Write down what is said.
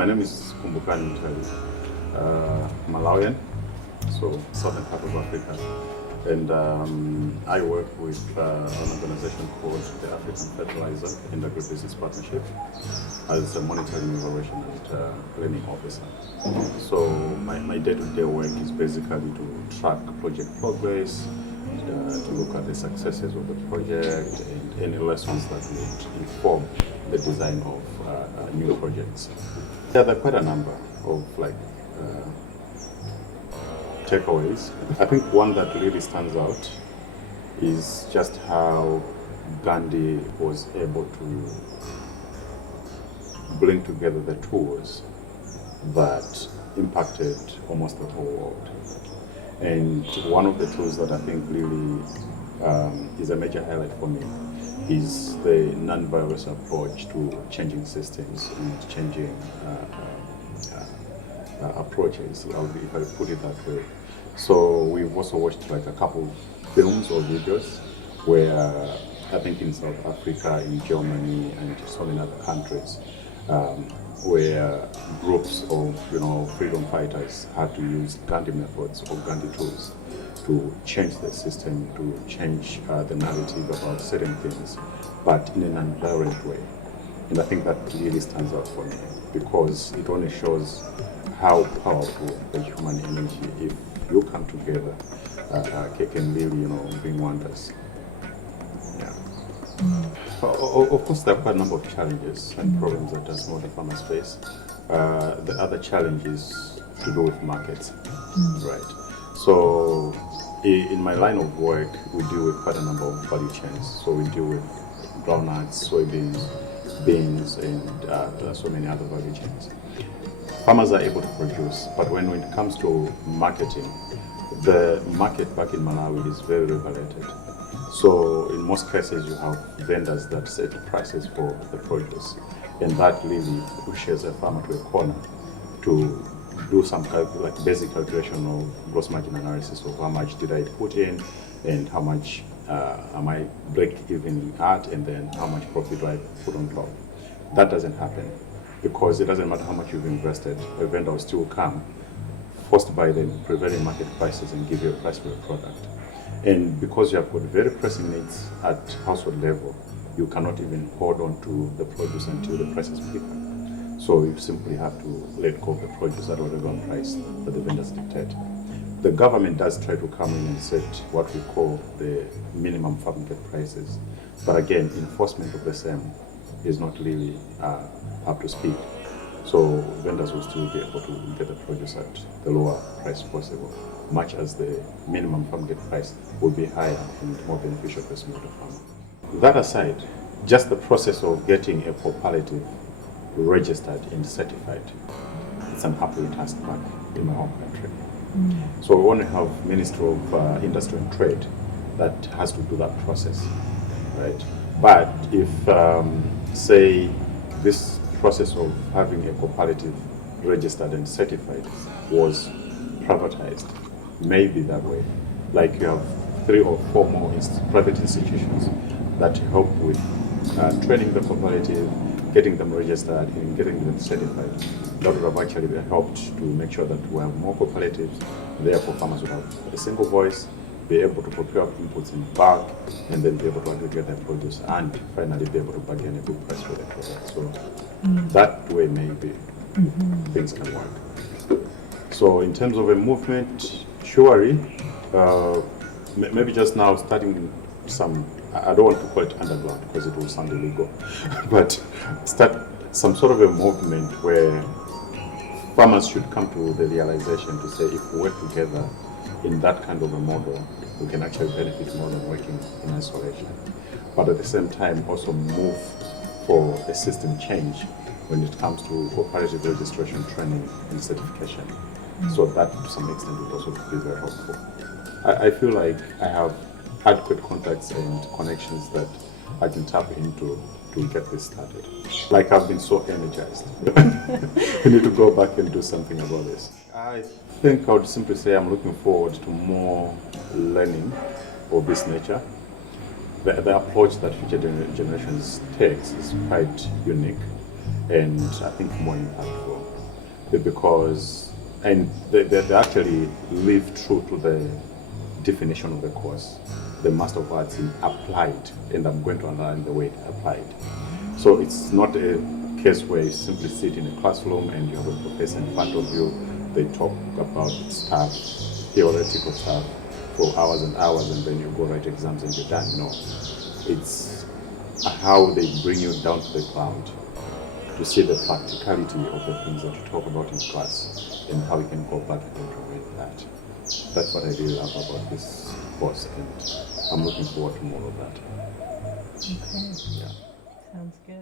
My name is Kumbukani Munthali, Malawian, so southern part of Africa. And I work with an organization called the African Fertilizer and Agribusiness Partnership as a monitoring, evaluation and planning officer. So my day-to-day work is basically to track project progress, to look at the successes of the project and any lessons that would inform the design of new projects. There are quite a number of takeaways. I think one that really stands out is just how Gandhi was able to bring together the tools that impacted almost the whole world. And one of the tools that I think really is a major highlight for me is the non-violence approach to changing systems and changing approaches, if I put it that way. So we've also watched a couple films or videos where I think in South Africa, in Germany, and so many other countries, where groups of freedom fighters had to use Gandhi methods or Gandhi tools to change the system, to change the narrative about certain things, but in a non-violent way. And I think that really stands out for me because it only shows how powerful the human energy, if you come together, can really bring wonders. Yeah. Of course, there are quite a number of challenges and problems that smallholder farmers face. The other challenge is to do with markets, right? So in my line of work, we deal with quite a number of value chains. So we deal with groundnuts, soybeans, beans, and so many other value chains. Farmers are able to produce, but when it comes to marketing, the market back in Malawi is very regulated. So in most cases, you have vendors that set prices for the produce, and that really pushes a farmer to a corner to do some basic calculation of gross margin analysis of how much did I put in and how much am I break even at, and then how much profit do I put on top. That doesn't happen because it doesn't matter how much you've invested, a vendor will still come forced by the prevailing market prices and give you a price for your product. And because you have got very pressing needs at household level, you cannot even hold on to the produce until the price is quicker. So you simply have to let go of the produce at whatever price that the vendors dictate. The government does try to come in and set what we call the minimum farm gate prices. But again, enforcement of the same is not really up to speed. So vendors will still be able to get the produce at the lower price possible, much as the minimum farm gate price will be higher and more beneficial for the smallholder farmer. That aside, just the process of getting a cooperative registered and certified, it's an uphill task back in my home country. So we only have Ministry of Industry and Trade that has to do that process, right? But if, say, this process of having a cooperative registered and certified was privatized, maybe that way, like you have 3 or 4 more private institutions that help with training the cooperative, getting them registered and getting them certified. That would have actually helped to make sure that we have more cooperatives, therefore farmers would have a single voice, be able to procure inputs in bulk, and then be able to aggregate their produce, and finally be able to bargain a good price for their product. So that way maybe things can work. So in terms of a movement, surely, maybe just now starting some, I don't want to call it underground because it will sound illegal, but start some sort of a movement where farmers should come to the realization to say, if we work together in that kind of a model, we can actually benefit more than working in isolation. But at the same time, also move for a system change when it comes to cooperative registration, training, and certification. So that, to some extent, will also be very helpful. I feel like I have adequate contacts and connections that I can tap into to get this started. Like, I've been so energized. We need to go back and do something about this. I think I would simply say I'm looking forward to more learning of this nature. The approach that future generations takes is quite unique and I think more impactful. because they actually live true to the definition of the course, the Master of Arts in applied, and I'm going to underline the word applied. So it's not a case where you simply sit in a classroom and you have a professor in front of you, they talk about stuff, theoretical stuff, for hours and hours, and then you go write exams and you're done. No, it's how they bring you down to the ground to see the practicality of the things that you talk about in class and how you can go back and implement that. That's what I really love about this course, and I'm looking forward to more of that. Okay. Yeah. Sounds good.